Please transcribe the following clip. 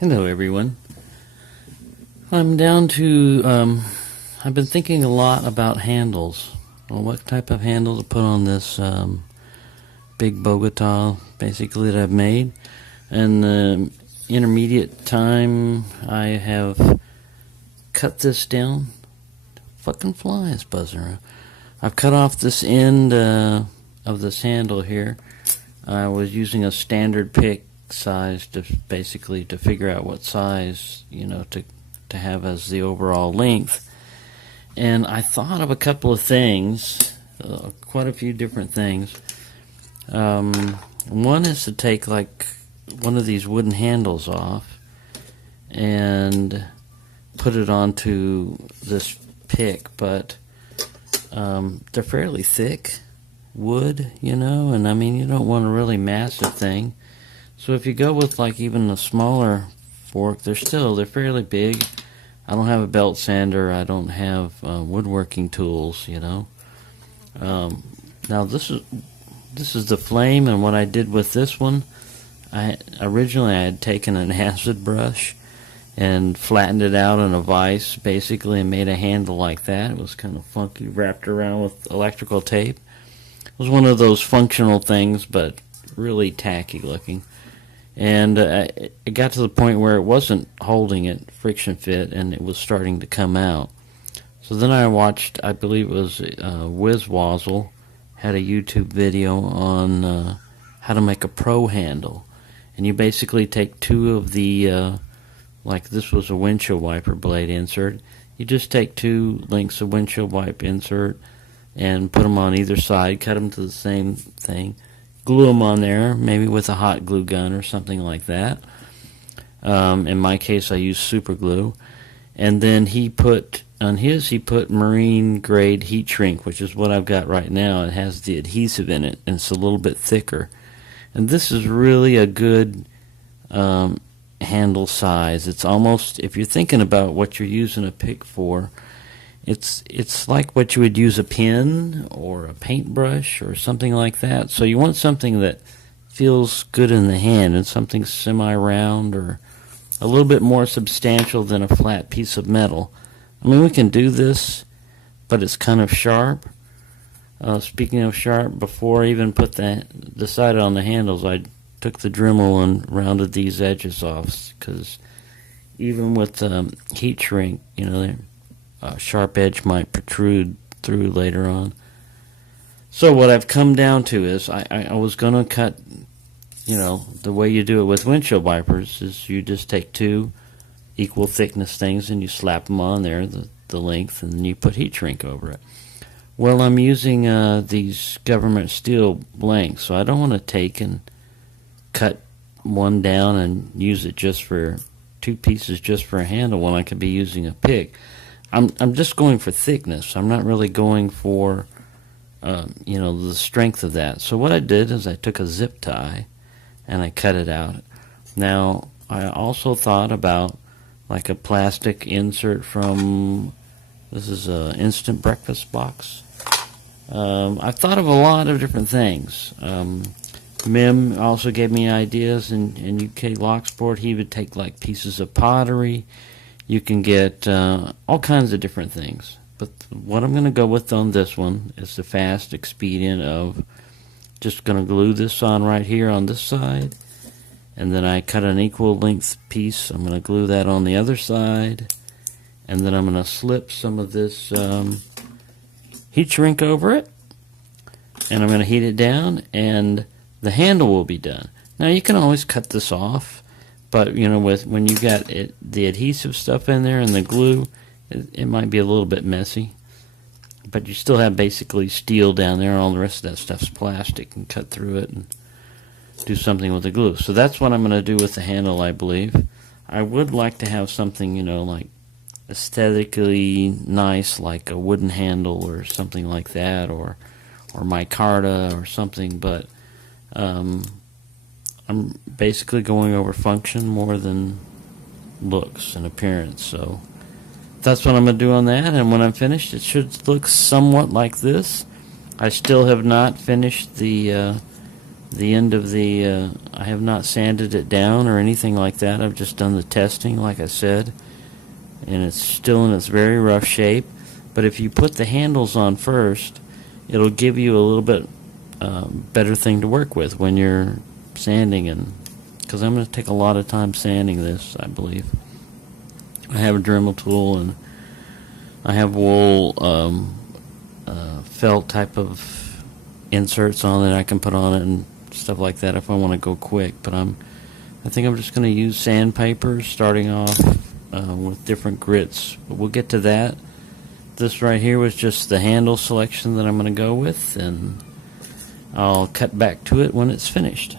Hello, everyone. I'm down to, I've been thinking a lot about handles. Well, what type of handle to put on this big Bogota, basically, that I've made. And the intermediate time, I have cut this down. Fucking flies buzzing around. I've cut off this end of this handle here. I was using a standard pick size to basically to figure out what size, to have as the overall length. And I thought of a couple of things, quite a few different things. One is to take like one of these wooden handles off and put it onto this pick, but they're fairly thick wood, and I mean, you don't want a really massive thing. So if you go with like even a smaller fork, they're fairly big. I don't have a belt sander. I don't have woodworking tools, Now this is the flame, and what I did with this one, originally I had taken an acid brush and flattened it out in a vise, basically, and made a handle like that. It was kind of funky, wrapped around with electrical tape. It was one of those functional things, but really tacky looking. And it got to the point where it wasn't holding it friction fit, and it was starting to come out. So then I watched, I believe it was WizWazzle, had a YouTube video on how to make a pro handle. And you basically take two of the, like this was a windshield wiper blade insert. You just take two lengths of windshield wipe insert and put them on either side, cut them to the same thing. Glue them on there, maybe with a hot glue gun or something like that. In my case, I used super glue. And then he put marine grade heat shrink, which is what I've got right now. It has the adhesive in it, and it's a little bit thicker. And this is really a good handle size. It's almost, if you're thinking about what you're using a pick for, it's like what you would use a pen or a paintbrush or something like that. So you want something that feels good in the hand, and something semi-round or a little bit more substantial than a flat piece of metal. I mean, we can do this, but it's kind of sharp. Speaking of sharp, before I even decided on the handles, I took the Dremel and rounded these edges off, because even with heat shrink, a sharp edge might protrude through later on. So what I've come down to is I was going to cut, the way you do it with windshield wipers is you just take two equal thickness things and you slap them on there, the length, and then you put heat shrink over it. Well, I'm using these government steel blanks, so I don't want to take and cut one down and use it just for two pieces just for a handle when I could be using a pick. I'm just going for thickness. I'm not really going for, the strength of that. So what I did is I took a zip tie and I cut it out. Now, I also thought about like a plastic insert from, this is an instant breakfast box. I thought of a lot of different things. Mim also gave me ideas in UK Locksport. He would take like pieces of pottery. You can get all kinds of different things. But what I'm going to go with on this one is the fast expedient of just going to glue this on right here on this side. And then I cut an equal length piece. I'm going to glue that on the other side. And then I'm going to slip some of this heat shrink over it. And I'm going to heat it down. And the handle will be done. Now you can always cut this off. But, when you got the adhesive stuff in there and the glue, it might be a little bit messy. But you still have basically steel down there, and all the rest of that stuff's plastic, and cut through it and do something with the glue. So that's what I'm going to do with the handle, I believe. I would like to have something, like aesthetically nice, like a wooden handle or something like that, or micarta or something, but I'm basically going over function more than looks and appearance. So that's what I'm going to do on that, and when I'm finished, it should look somewhat like this. I still have not finished the the end of the, I have not sanded it down or anything like that. I've just done the testing, like I said, and it's still in its very rough shape. But if you put the handles on first, it'll give you a little bit better thing to work with when you're sanding, and because I'm going to take a lot of time sanding this, I believe. I have a Dremel tool, and I have wool felt type of inserts on that I can put on it and stuff like that if I want to go quick. But I think I'm just going to use sandpaper starting off with different grits. But we'll get to that. This right here was just the handle selection that I'm going to go with, and I'll cut back to it when it's finished.